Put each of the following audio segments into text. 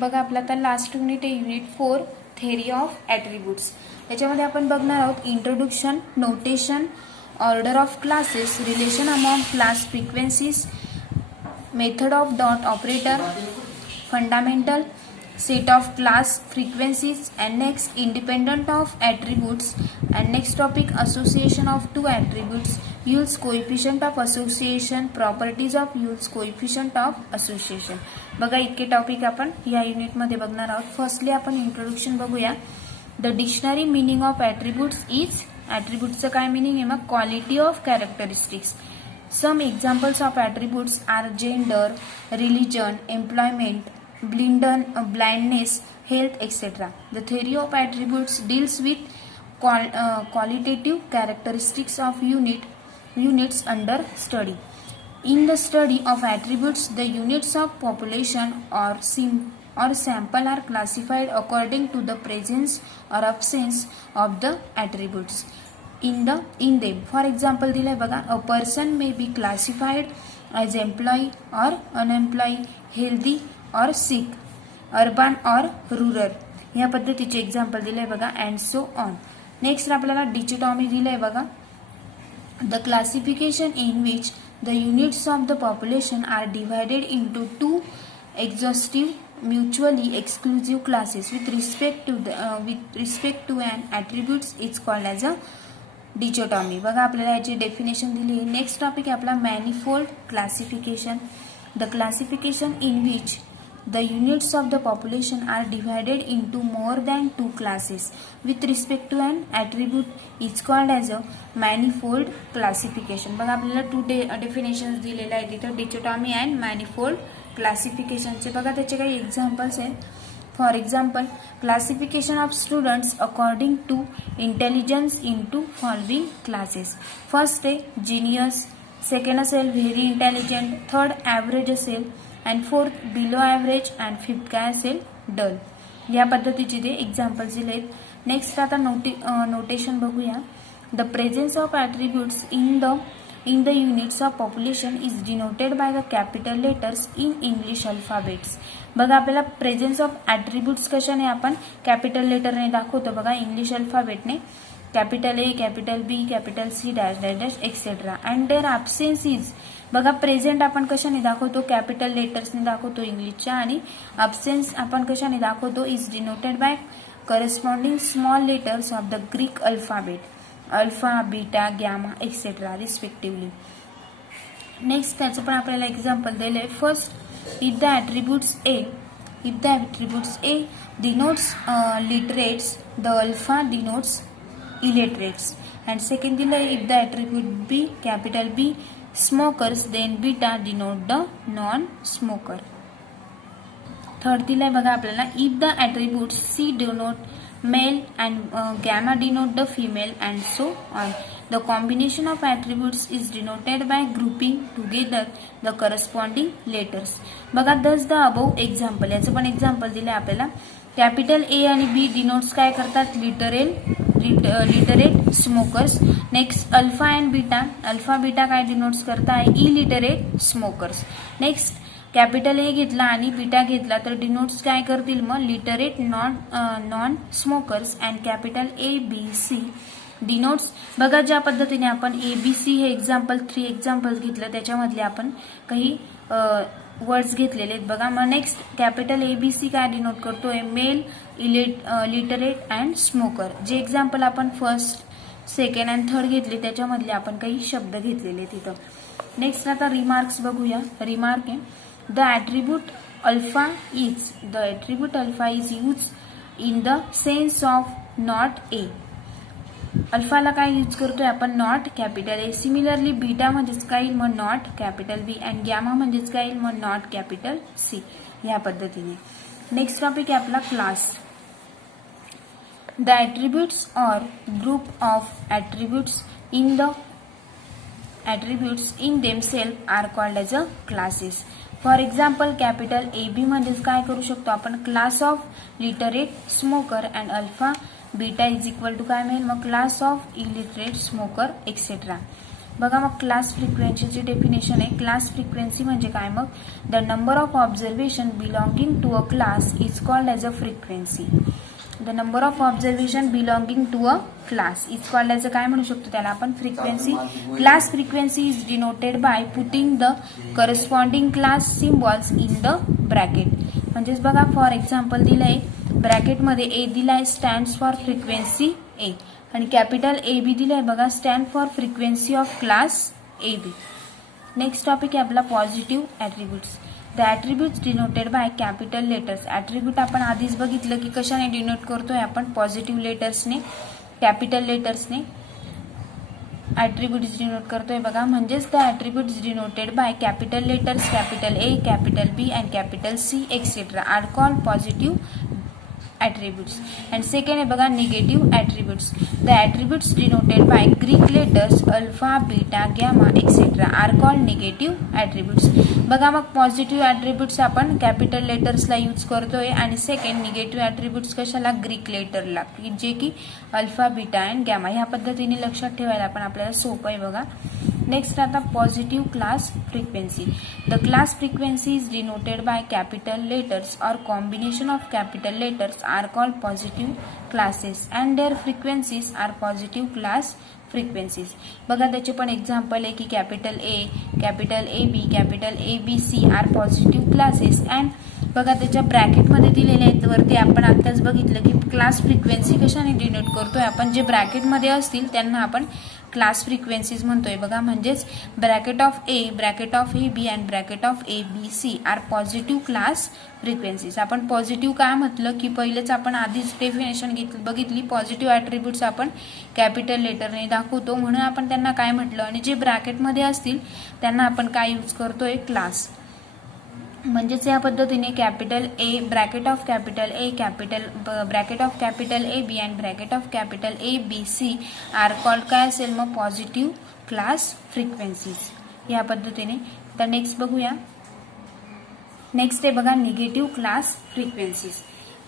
बघा आपला आता लास्ट युनिट आहे युनिट 4 थेरी ऑफ ॲट्रिब्यूट्स. याच्यामध्ये आपण बघणार आहोत introduction, notation, order of classes, relation among class frequencies, method of dot operator, fundamental, set of class frequencies, and next independent of attributes, and next topic association of two attributes, Yule's coefficient of association, properties of Yule's coefficient of association. बघा इतके topic आपण या unit मध्ये बघणार आहोत. Firstly आपण introduction बघूया. The dictionary meaning of attributes is, ॲट्रिब्यूटचं काय मीनिंग आहे मग, quality of characteristics. Some examples of attributes are gender, religion, employment, blindness, health, etc. The theory of attributes deals with qualitative characteristics of units under study. In the study of attributes, the units of population or sample are classified according to the presence or absence of the attributes in them. For example, दिले बघा, a person may be classified as employee or unemployed, healthy और सिक, urban और rural, या पद्धतीचे example दिले बघा, and so on. Next आपल्याला dichotomy दिलंय बघा. The classification in which the units of the population are divided into two exhaustive mutually exclusive classes with respect to an attributes is called as a dichotomy. बघा आपल्याला याची definition दिली आहे. Next topic आहे आपला manifold classification. The classification in which the units of the population are divided into more than two classes with respect to an attribute is called as a manifold classification. बघा आपल्याला to definitions दिलेले आहेत तिथं, डिचोटॉमी and manifold क्लासिफिकेशनचे. बघा त्याचे काही examples आहेत. For example, classification of students according to intelligence into following classes. First आहे जीनियस, सेकंड असेल व्हेरी इंटेलिजंट, थर्ड ॲव्हरेज असेल, and fourth below average, and fifth काय असेल डल. या पद्धतीचे ते एक्झाम्पल्स दिलेत. नेक्स्ट आता नोटेशन बघूया. The presence of attributes in the units of population is denoted by the capital letters in English alphabets. बघा आपल्याला प्रेझेन्स ऑफ ॲट्रिब्यूट्स कशाने आपण कॅपिटल लेटरने दाखवतो बघा, इंग्लिश अल्फाबेटने. Capital A, capital B, capital C, dash dash dash etcetera. And their absence is, बघा present आपण कशाने दाखवतो, कॅपिटल लेटर्सने दाखवतो इंग्लिशच्या, आणि ॲब्सेन्स आपण कशाने दाखवतो, is denoted bye corresponding small letters of the Greek alphabet, alpha, beta, gamma etcetera respectively. Next त्याचं पण आपल्याला एक्झाम्पल दिलंय. First, if the attributes A denotes literates, the alpha denotes illiterates. And second दिलंय, if the attribute B, capital B, smokers, then beta denote the non-smoker. Third दिलंय बघा आपल्याला, if the attributes C denote male and gamma denote the female, and so on. The combination of attributes is denoted by grouping together the corresponding letters. बघा thus the above example, याचं पण example दिलंय आपल्याला. Capital ए आणि बी denotes काय करतात, literate smokers. Next alpha and beta, alpha beta काय denotes करताय, illiterate smokers. Next capital A घेतला आणि बीटा घेतला तर डिनोट्स काय करतील मग, literate non smokers. And capital A B C denotes, बघा ज्या पद्धतीने आपण ए बी सी हे एक्झाम्पल 3 एक्झाम्पल्स घेतलं त्याच्यामधले आपण काही वर्ड्स घेतलेले आहेत बघा. मग next capital A B C काय डिनोट करतोय, मेल, लिटरेट अँड स्मोकर. जे एक्झाम्पल आपण फर्स्ट, सेकंड अँड थर्ड घेतले त्याच्यामधले आपण काही शब्द घेतलेले तिथं. नेक्स्ट आता रिमार्क्स बघूया. रिमार्क आहे, the attribute alpha is use in the sense of not A. अल्फाला काय यूज करतोय आपण, not capital A. Similarly beta म्हणजेच काय येईल मग, not capital B. And gamma म्हणजेच काय येईल मग, नॉट कॅपिटल सी. या पद्धतीने. नेक्स्ट टॉपिक आहे आपला class. The attributes or group of attributes in themselves are called as a classes. For example, capital A B म्हणजेच काय करू शकतो आपण, class of literate smoker, and alpha beta is equal to काय मिळेल मग, class of illiterate smoker etcetera. बघा मग क्लास फ्रिक्वेन्सीची डेफिनेशन आहे. क्लास फ्रिक्वेन्सी म्हणजे काय मग? The number of observation belonging to a class is called as a frequency. The number of observation belonging to a class is called as a काय म्हणू शकतो त्याला आपण? Frequency. Class frequency is denoted by putting the corresponding class symbols in the bracket. म्हणजेच बघा for example दिलंय ब्रॅकेटमध्ये ए दिलाय stands for frequency ए आणि कॅपिटल ए बी दिलाय बघा stand for frequency of class A B. Next topic आहे आपला positive attributes. The attributes denoted by capital letters. Attribute आपण आधीच बघितलं की कशाने डिनोट करतोय आपण? पॉझिटिव्ह लेटर्सने, कॅपिटल लेटर्सने ॲट्रिब्यूट्स डिनोट करतोय बघा. म्हणजेच the attributes denoted by capital letters capital A, capital B and capital C etcetera are called positive attributes. And second आहे बघा negative attributes. The attributes denoted by Greek letters alpha, beta, gamma etc. are called negative attributes. बघा मग positive attributes आपण capital लेटर्सला use करतोय आणि second negative attributes कशाला? Greek लेटरला, जे की अल्फा, बीटा अँड गॅमा. ह्या पद्धतीने लक्षात ठेवायला पण आपल्याला सोपं आहे बघा. नेक्स्ट आता positive class frequency. The class frequency is denoted by capital letters or combination of capital letters are called positive classes and their frequencies are positive class frequencies. बघा त्याचे पण एक्झाम्पल आहे की capital A, capital A B, capital A B C are positive classes. And बघा त्याच्या ब्रॅकेटमध्ये दिलेले आहेत वरती आपण आत्ताच बघितलं की क्लास फ्रिक्वेन्सी कशाने डिनोट करतोय आपण? जे ब्रॅकेटमध्ये असतील त्यांना आपण क्लास फ्रिक्वेन्सीज म्हणतोय बघा. म्हणजेच bracket of A B and bracket of A B C are positive class frequencies. आपण पॉझिटिव्ह काय म्हटलं की पहिलेच आपण आधीच डेफिनेशन बघितली. पॉझिटिव्ह ॲट्रिब्यूट्स आपण कॅपिटल लेटरने दाखवतो म्हणून आपण त्यांना काय म्हटलं, आणि जे ब्रॅकेटमध्ये असतील त्यांना आपण काय यूज करतोय? क्लास. म्हणजेच या पद्धतीने capital A, bracket of capital A, capital bracket of capital A B and bracket of capital A B C are called काय असेल मग? Positive class frequencies. या पद्धतीने. तर नेक्स्ट बघूया. नेक्स्ट आहे बघा निगेटिव्ह क्लास फ्रिक्वेन्सीज.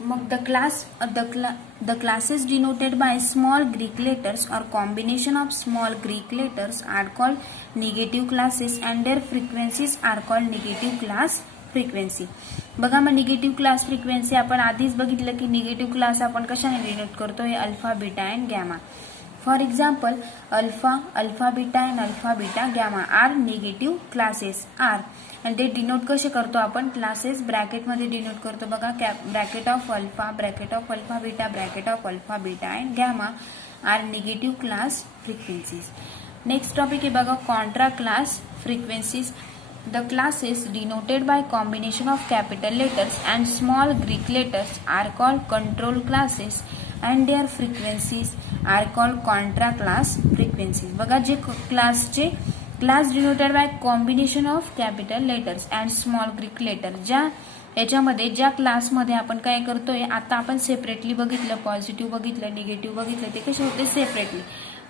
मग the classes denoted by small Greek letters or combination of small Greek letters are called negative classes and their frequencies are called negative class frequency. बघा मग negative class frequency आपण आधीच बघितलं की negative class आपण कशाने denote करतोय? Alpha, beta and gamma. For example alpha beta and alpha beta gamma are negative classes are. आणि ते डिनोट कसे करतो आपण? क्लासेस ब्रॅकेटमध्ये डिनोट करतो बघा. Bracket of alpha beta, bracket of alpha beta and gamma are negative class frequencies. Next topic आहे बघा contra class frequencies. The classes denoted by combination of capital letters and small Greek letters are called control classes and their frequencies are called contra class frequencies. बघा जे class denoted by combination of capital letters and small Greek letter, याच्यामध्ये ज्या क्लासमध्ये आपण काय करतोय आता आपण सेपरेटली बघितलं, पॉझिटिव्ह बघितलं, निगेटिव्ह बघितलं, ते कसे होते? सेपरेटली.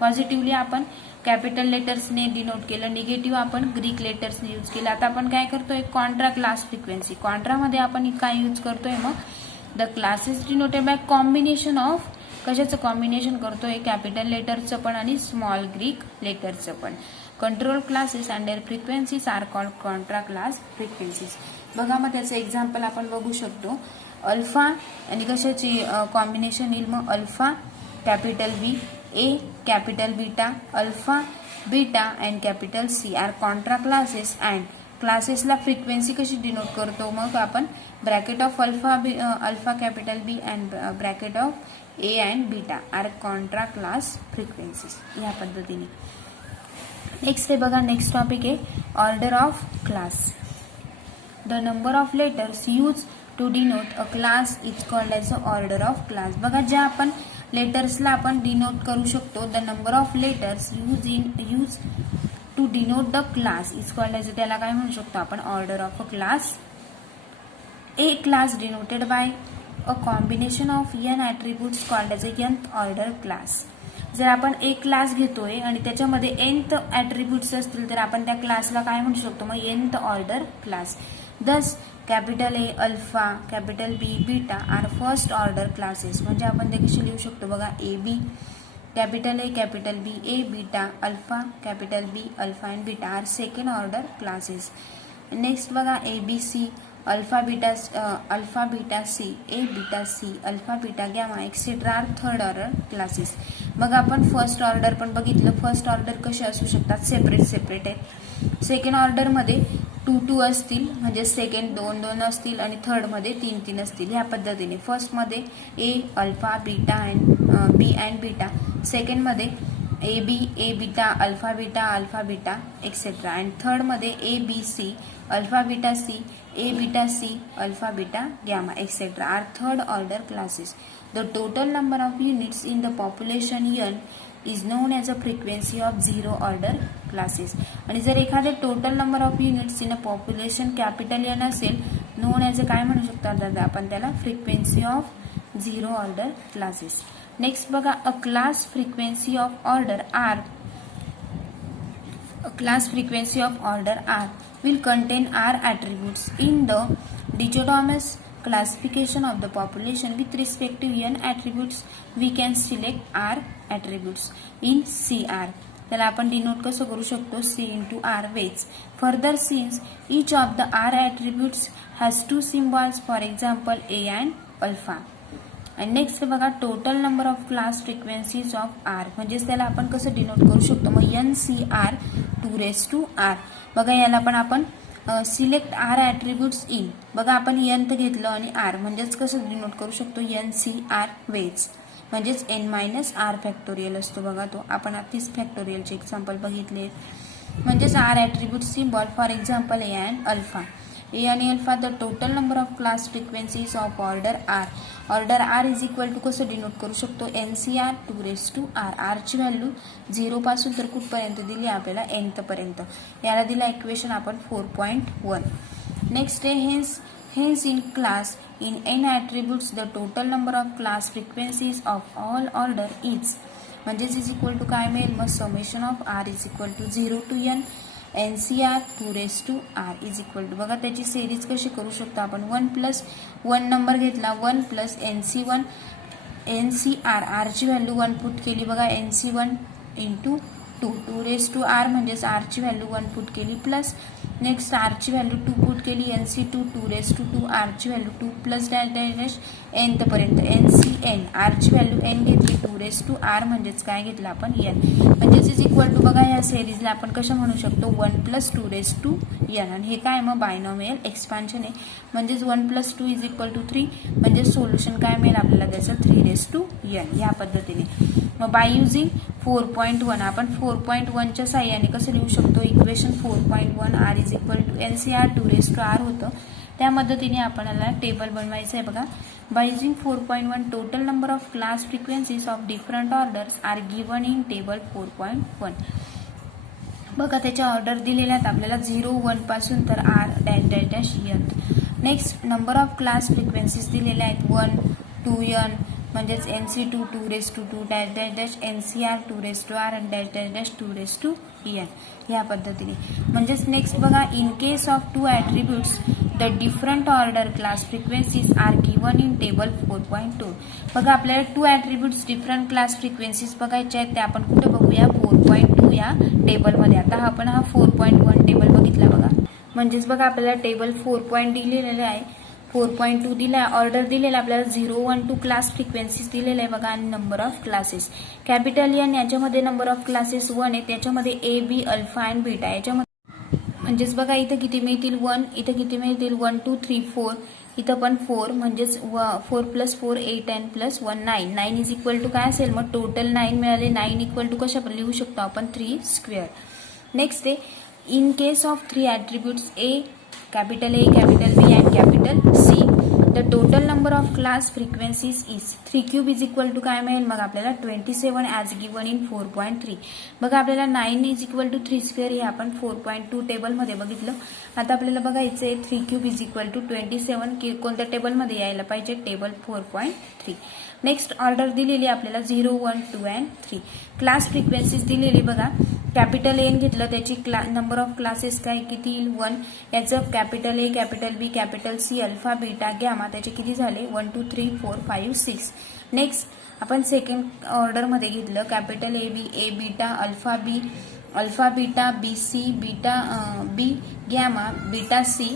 पॉझिटिव्हली आपण कॅपिटल लेटर्सने डिनोट केलं, निगेटिव्ह आपण ग्रीक लेटर्सने यूज केलं. आता आपण काय करतोय? Contra class frequency. कॉन्ट्रामध्ये आपण काय यूज करतोय मग? The classes denoted by combination of, कशाचं कॉम्बिनेशन करतोय? कॅपिटल लेटरचं पण आणि स्मॉल ग्रीक लेटरचं पण. Control classes and their frequencies are called contra class frequencies. बघा मग त्याचं एक्झाम्पल आपण बघू शकतो. अल्फा आणि कशाची कॉम्बिनेशन येईल मग? Alpha capital B, A capital beta, alpha beta and capital C are contra classes. And क्लासेसला फ्रिक्वेन्सी कशी डिनोट करतो मग आपण? Bracket of alpha capital B and bracket of A and beta are contra class frequencies. या पद्धतीने. Next आहे बघा, next topic आहे order of class. The number of letters use to denote a class is called as a order of class. बघा ज्या आपण लेटर्सला आपण डिनोट करू शकतो, the number of letters use to denote the class is called as, त्याला काय म्हणू शकतो आपण? Order of a class. A class denoted by a combination of n attributes called as a nth order class. जर आपण एक class घेतोय आणि त्याच्यामध्ये nth ॲट्रिब्यूट्स असतील तर आपण त्या क्लासला काय म्हणू शकतो मग? nth order class. Thus capital A, alpha, capital B, beta are first order classes. म्हणजे आपण ते कसे लिहू शकतो बघा? A B capital A, capital B, A, beta, alpha, capital B, alpha and beta are second order classes. Next बघा A, B, C, alpha, beta, C, A, beta, C, alpha, beta, gamma, etc. are third order classes. मग आपण first order पण बघितलं. First order कसे असू शकतात, separate आहे. Second order मध्ये 2 असतील, म्हणजे सेकंड 2 असतील आणि थर्ड मध्ये 3 असतील. ह्या पद्धतीने फर्स्ट मध्ये A, alpha, beta and B and beta. Second मध्ये A B, A beta, alpha beta etcetera. And third मध्ये A B C, alpha beta C, A beta C, alpha beta gamma etcetera are third order classes. The total number of units in the population n is known as a frequency of zero order classes. आणि जर एखादे total number of units in a population capital N असेल, known as a काय म्हणू शकतो दादा आपण त्याला, frequency of zero order classes. Next बघा, a class frequency of order R will contain R attributes. In the dichotomous classification of the population with respect to n attributes, we can select R attributes in CR. त्याला आपण denote कसं करू शकतो, C into R weights. Further, since each of the R attributes has two symbols, for example A and alpha. आणि next बघा, total number of class frequencies of r, म्हणजेच त्याला आपण कसं डिनोट करू शकतो, मग NCR 2⁻R. बघा याला पण आपण सिलेक्ट आर ॲट्रिब्यूट्स इन. बघा आपण n तर घेतलं आणि आर, म्हणजेच कसं डिनोट करू शकतो, NCR वेट्स, म्हणजेच n-R फॅक्टोरियल असतो. बघा तो आपण 30 फॅक्टोरियलचे एक्झाम्पल बघितले. म्हणजेच R attribute symbol, for example A and alpha. A आणि alpha the total number of class frequencies of order R. Order R is equal to कसं डिनोट करू शकतो, NCR 2⁻R. आरची व्हॅल्यू 0 पासून तर कुठपर्यंत दिली आपल्याला, nth पर्यंत. याला दिला इक्वेशन आपण 4.1. नेक्स्ट आहे hence in class in n attributes the total number of class frequencies of all order is, म्हणजेच इज इक्वल टू काय मिळेल, मग summation of r is equal to 0 to n NCR 2⁻R is equal to. बघा त्याची series कशी करू शकतो आपण, 1+1 नंबर घेतला, 1 + NCR, आरची व्हॅल्यू 1 पुट केली. बघा NC1 × 2⁻R म्हणजेच आरची व्हॅल्यू 1 पुट केली, प्लस नेक्स्ट आरची व्हॅल्यू 2 पुट केली, NC2 2⁻2, आरची व्हॅल्यू 2 प्लस डॅश nth पर्यंत NCN, आरची व्हॅल्यू n घेतली, 2⁻R म्हणजेच काय घेतलं आपण, n. म्हणजेच इज इक्वल टू, बघा या सिरीजला आपण कसं म्हणू शकतो, 1 + 2⁻n. आणि हे काय मग बायनॉमियल एक्सपान्शन आहे, म्हणजेच 1 + 2 इज इक्वल टू 3, म्हणजे सोल्युशन काय मिळेल आपल्याला त्याचं, 3⁻n. या पद्धतीने. मग बाय युझिंग 4.1 आपण 4.1च्या साह्याने कसं लिहू शकतो, equation 4.1 r is equal to NCR 2⁻R होतं. त्या मदतीने आपल्याला टेबल बनवायचं आहे. बघा, by using 4.1 total number of class frequencies of different orders are given in table 4.1. बघा त्याच्या ऑर्डर दिलेल्या आहेत आपल्याला 0, 1 पासून तर R''n. Next number of class frequencies दिलेल्या आहेत 1 to n, म्हणजेच NC2 2⁻2 NCR 2⁻R आणि '2⁻n. ह्या पद्धतीने. म्हणजेच नेक्स्ट बघा, in case of 2 attributes the different order class frequencies are given in table 4.2. बघा आपल्याला 2 ॲट्रिब्यूट्स डिफरंट क्लास फ्रिक्वेन्सीज बघायच्या आहेत, त्या आपण कुठे बघूया, 4.2 या टेबलमध्ये. आता आपण हा 4.1 टेबल बघितला. बघा म्हणजेच बघा आपल्याला टेबल 4. दिलेलं आहे, 4.2 दिला, ऑर्डर दिलेला आपल्याला 0, 1 to क्लास फ्रिक्वेन्सीज दिलेलं आहे. बघा आणि number of classes capital N, याच्यामध्ये नंबर ऑफ क्लासेस 1 आहे, त्याच्यामध्ये A B alpha and beta. याच्यामध्ये म्हणजेच बघा इथं किती मिळतील 1, इथं किती मिळतील 1 2 3 4, इथं पण 4, म्हणजेच 4 + 4 8 10 + 1 9. 9 इज इक्वल टू काय असेल, मग टोटल 9 मिळाले. 9 इक्वल टू कशा लिहू शकतो आपण, 3². नेक्स्ट आहे, in case of 3 attributes A, capital A, capital B and capital C, the total number of class frequencies is 3³ is equal to काय मिळेल, मग आपल्याला 27 as given in 4.3. बघा आपल्याला 9 is equal to 3² हे आपण 4.2 टेबलमध्ये बघितलं. आता आपल्याला बघायचं आहे 3³ is equal to 27 कोणत्या टेबलमध्ये यायला पाहिजे, टेबल 4.3. नेक्स्ट ऑर्डर दिलेली आपल्याला 0, 1, 2 and 3. क्लास फ्रिक्वेन्सीज दिलेली बघा कॅपिटल एन घेतलं त्याची नंबर ऑफ क्लासेस काय किती येईल 1. याचं capital A capital B capital C alpha beta gamma त्याचे किती झाले 1 2 3 4 5 6. नेक्स्ट आपण सेकंड ऑर्डरमध्ये घेतलं capital A beta alpha beta B C beta B gamma beta C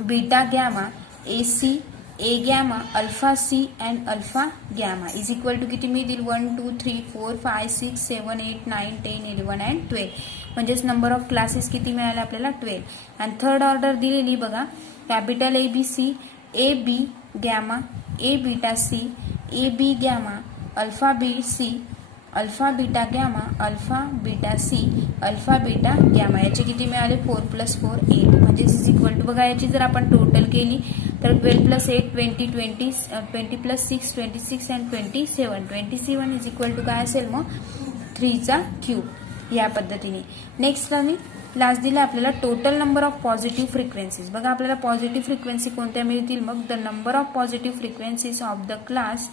beta gamma A C A gamma alpha C and alpha gamma is equal to किती मिळतील 1 2 3 4 5 6 7 8 9 10 11 and 12. म्हणजेच number of classes किती मिळाले आपल्याला 12. आणि third order दिलेली बघा capital A B C A B gamma A beta C A B gamma alpha B C alpha beta gamma alpha beta C alpha beta gamma याचे किती मिळाले 4 + 4 8. म्हणजे इज इक्वल टू बघा याची जर आपण टोटल केली तर 12 + 8 20 20 + 6 26 अँड 27 इज इक्वल टू काय असेल मग 3³ या पद्धतीने. नेक्स्ट आणि लास्ट दिला आपल्याला total number of positive frequencies. बघा आपल्याला पॉझिटिव्ह फ्रिक्वेन्सी कोणत्या मिळतील मग the number of positive frequencies of the class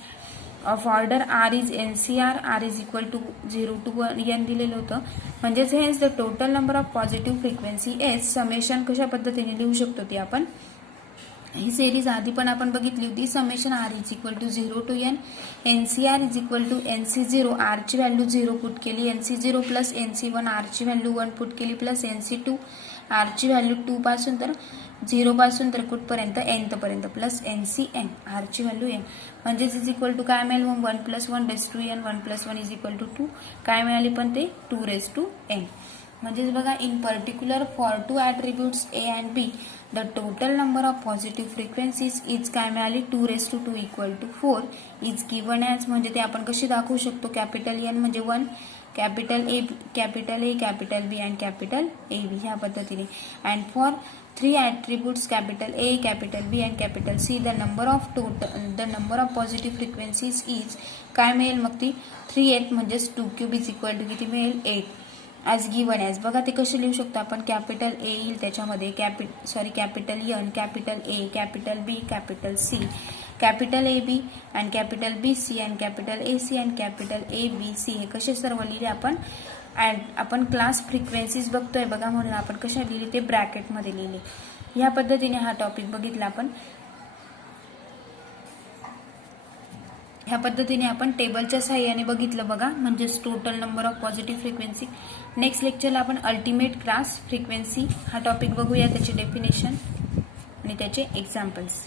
of order R is NCR r is equal to 0 to 1 दिलेलं होतं. म्हणजेच हे the total number of positive frequency is summation कशा पद्धतीने लिहू शकतो ती आपण ही सिरीज आधी पण आपण बघितली होती. Summation r is equal to 0 to n NCR is equal to NC0 r ची व्हॅल्यू 0 पुट केली NC0 प्लस NC1 आर ची व्हॅल्यू 1 पुट केली प्लस NC2 आर ची व्हॅल्यू 2 पासून तर 0 पासून तर कुठपर्यंत nth पर्यंत प्लस NCn आर ची व्हॅल्यू n. म्हणजेच इज इक्वल टू काय मिळेल मग 1 + 1 raised to n 1 + 1 is equal to 2 काय मिळाले पण ते 2 raised to n. म्हणजेच बघा in particular for 2 attributes A and B the total number of positive frequencies is काय मिळाली 2 raised to 2 equal to 4 is given as. म्हणजे ते आपण कशी दाखवू शकतो कॅपिटल एन म्हणजे 1 capital A capital B and capital A B ह्या पद्धतीने. And for 3 attributes capital A capital B and capital C the number of positive frequencies is काय मिळेल मग ती 3 म्हणजेच 2³ इज इक्वल टू किती मिळेल 8 ॲज गिवन ॲज. बघा ते कसे लिहू शकतो आपण कॅपिटल ए येईल त्याच्यामध्ये capital N capital A capital B capital C capital A B and capital B C and capital A C and capital A B C हे कसे सर्व लिहिले आपण क्लास फ्रिक्वेन्सीज बघतोय बघा म्हणून आपण कशा लिहिले ते ब्रॅकेटमध्ये लिहिले. ह्या पद्धतीने हा टॉपिक बघितला आपण. ह्या पद्धतीने आपण टेबलच्या सहाय्याने बघितलं बघा म्हणजेच total number of positive frequency. Next लेक्चरला आपण अल्टिमेट क्लास फ्रिक्वेन्सी हा टॉपिक बघूया त्याचे डेफिनेशन आणि त्याचे एक्झाम्पल्स.